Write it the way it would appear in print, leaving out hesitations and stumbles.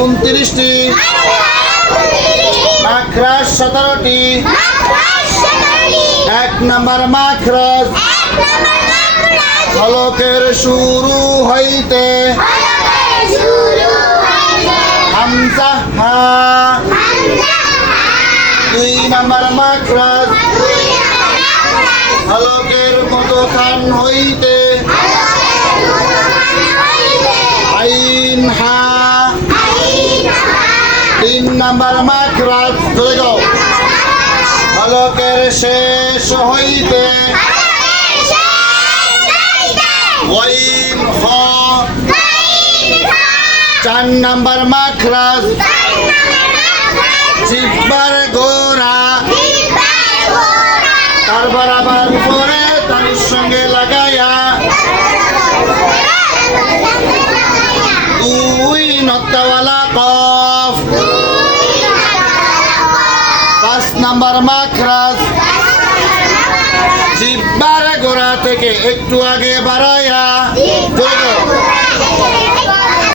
29টি, মাখরাজ 17টি। 1 number মাখরাজ হলকের শুরু হইতে হামজা হা। 2 number মাখরাজ হলকের মধ্যখান হইতে আইন হা। 3 নাম্বার মাখরাজ চলে যাও হলকের শেষ হইতে ওয়াইন হ। 4 নাম্বার মাখরাজ জিহ্বার গোড়া তার বরাবর উপরে তালির সঙ্গে লাগাইয়া 2 নক্তাওয়ালা কফ। 5 নাম্বার মাখরাজ জিহ্বার গোড়া থেকে একটু আগে বাড়াইয়া